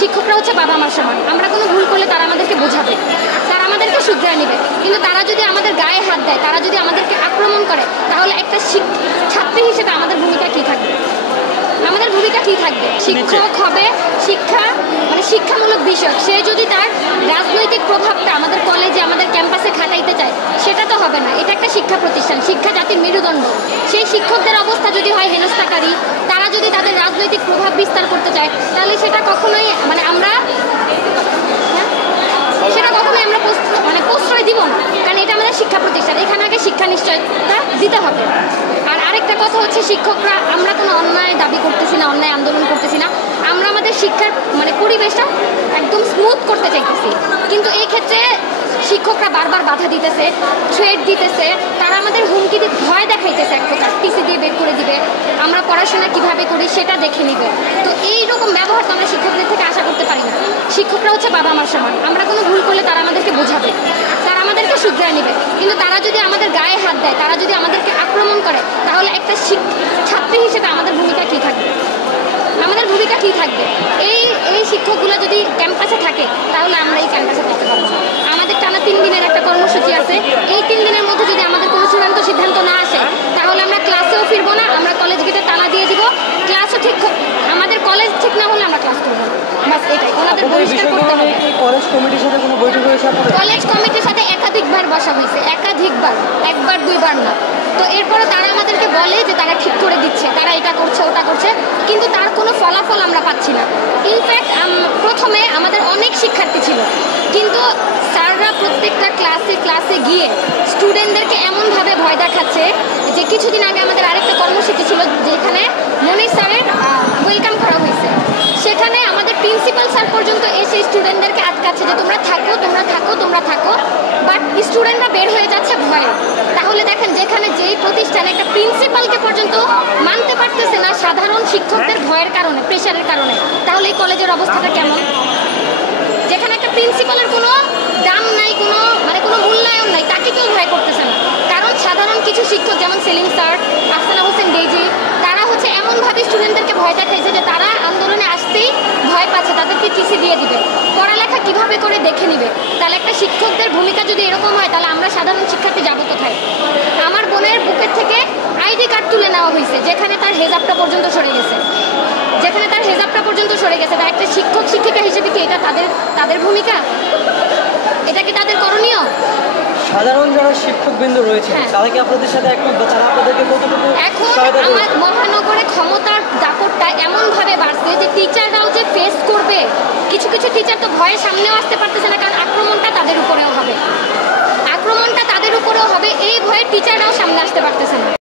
শিক্ষকরা হচ্ছে বাবা মার সমান। আমরা কোনো ভুল করলে তারা আমাদেরকে বোঝাবে, তারা আমাদেরকে শুধরে নেবে। কিন্তু তারা যদি আমাদের গায়ে হাত দেয়, তারা যদি আমাদেরকে আক্রমণ করে, তাহলে একটা ছাত্রী হিসেবে আমাদের ভূমিকা কী থাকবে? আমাদের ভূমিকা কী থাকবে? শিক্ষক হবে শিক্ষামূলক বিষয়। সে যদি তার রাজনৈতিক প্রভাবটা আমাদের কলেজে, আমাদের ক্যাম্পাসে খাটাইতে চায়, সেটা তো হবে না। এটা একটা শিক্ষা প্রতিষ্ঠান, শিক্ষা জাতির মেরুদণ্ড। সেই শিক্ষকদের অবস্থা যদি হয় হেনস্থাকারী, তারা যদি তাদের রাজনৈতিক প্রভাব বিস্তার করতে চায়, তাহলে সেটা কখনোই আমরা প্রশ্রয় দিব না। কারণ এটা আমাদের শিক্ষা প্রতিষ্ঠান, এখানে আগে শিক্ষা নিশ্চয়তা দিতে হবে। আর আরেকটা কথা হচ্ছে, শিক্ষকরা আমরা কোনো অন্যায় দাবি করতেছি না, অন্যায় আন্দোলন করতেছি না। আমরা আমাদের শিক্ষার পরিবেশটা একদম স্মুথ করতে চাইতেছি। কিন্তু এই ক্ষেত্রে শিক্ষকরা বারবার বাধা দিতেছে, থ্রেট দিতেছে, তারা আমাদের হুমকি দিয়ে ভয় দেখাইতেছে, এক প্রকার টিসি দিয়ে বের করে দিবে, আমরা পড়াশোনা কিভাবে করি সেটা দেখে নিবে। তো এইরকম ব্যবহার তো আমরা শিক্ষকদের থেকে আশা করতে পারি না। শিক্ষকরা হচ্ছে বাবা মার সমান। আমরা কোনো ভুল করলে তারা আমাদেরকে বোঝাবে, তারা আমাদেরকে শুধরে নেবে। কিন্তু তারা যদি আমাদের গায়ে হাত দেয়, তারা যদি আমাদেরকে আক্রমণ করে, তাহলে একটা ছাত্রী হিসেবে আমাদের ভূমিকা কী থাকবে? আমাদের ভূমিকা কী থাকবে? এই শিক্ষকগুলো যদি ক্যাম্পাসে থাকে, তাহলে আমরা এই ক্যাম্পাসে থাকতে পারবো না। আমাদের টানা 3 দিনের একটা কর্মসূচি আছে। এই 3 দিনের মধ্যে যদি আমাদের কোনো চূড়ান্ত সিদ্ধান্ত না আসে, তাহলে আমরা ক্লাসেও ফিরবো না, আমরা কলেজ গেটে তালা দিয়ে দিব। ক্লাসও ঠিক, আমাদের কলেজ ঠিক না হলে আমরা ক্লাস করবো না। বাস এটাই ওনাদের পরিষ্কার করতে হবে। কলেজ কমিটির সাথে কোনো বৈঠক হয়েছে? কলেজ কমিটির সাথে একাধিকবার বসা হয়েছে, একাধিকবার, একবার দুইবার না। তো এরপরে তারা আমাদেরকে বলে যে তারা ঠিক করে দিচ্ছে, তারা এটা করছে ওটা করছে, কিন্তু তার কোনো ফলাফল আমরা পাচ্ছি না। ইনফ্যাক্ট প্রথমে আমাদের অনেক শিক্ষার্থী ছিল, কিন্তু স্যাররা প্রত্যেকটা ক্লাসে গিয়ে স্টুডেন্টদেরকে এমনভাবে ভয় দেখাচ্ছে যে কিছুদিন আগে আমাদের আরেকটা কর্মসূচি ছিল, যেখানে মনির স্যারের ওয়েলকাম করা হয়েছে। সেখানে আমাদের প্রিন্সিপাল স্যার পর্যন্ত এসে স্টুডেন্টদেরকে আটকাচ্ছে যে তোমরা থাকো, তোমরা থাকো, তোমরা থাকো। বাট স্টুডেন্টরা বের হয়ে যাচ্ছে ভয়ে। তাহলে দেখেন, যেখানে যেই প্রতিষ্ঠানে একটা প্রিন্সিপালকে পর্যন্ত মানতে পারতেছে না সাধারণ শিক্ষকদের ভয়ের কারণে, প্রেশারের কারণে, তাহলে এই কলেজের অবস্থাটা কেমন? যেখানে একটা প্রিন্সিপালের কোনো দাম নাই, কোনো মূল্যায়ন নাই, তাকে কেউ ভয় করতেছে না। কারণ সাধারণ কিছু শিক্ষক, যেমন সেলিম স্যার, আফসানা হোসেন ডেইজি, তারা হচ্ছে এমনভাবে স্টুডেন্টদেরকে ভয় দেখাইছে যে তারা আন্দোলনে আসতেই ভয় পাচ্ছে, তাদেরকে টিসি দিয়ে দিবে, পড়ালেখা কিভাবে করে দেখে নিবে। তাহলে একটা শিক্ষকদের ভূমিকা যদি এরকম হয়, তাহলে আমরা সাধারণ শিক্ষার্থী যাবো কোথায়? আমার বোনের বুকের থেকে আইডি কার্ড তুলে নেওয়া হয়েছে, যেখানে তার হেজাবটা পর্যন্ত সরে গেছে, তা একটা শিক্ষক শিক্ষিকা হিসেবে কি এটা তাদের ভূমিকা? এটা কি তাদের করণীয়? সাধারণ যারা শিক্ষকবৃন্দ রয়েছে, তারা কি আপনাদের সাথে একমত? তারা আপনাদেরকে কতটুকু এখন আমার মহানগরে ক্ষমতার দাপটটা এমনভাবে বাড়ছে যে টিচাররাও যে ফেস করবে, কিছু টিচার তো ভয়ের সামনেও আসতে পারতেছে না, কারণ আক্রমণটা তাদের উপরে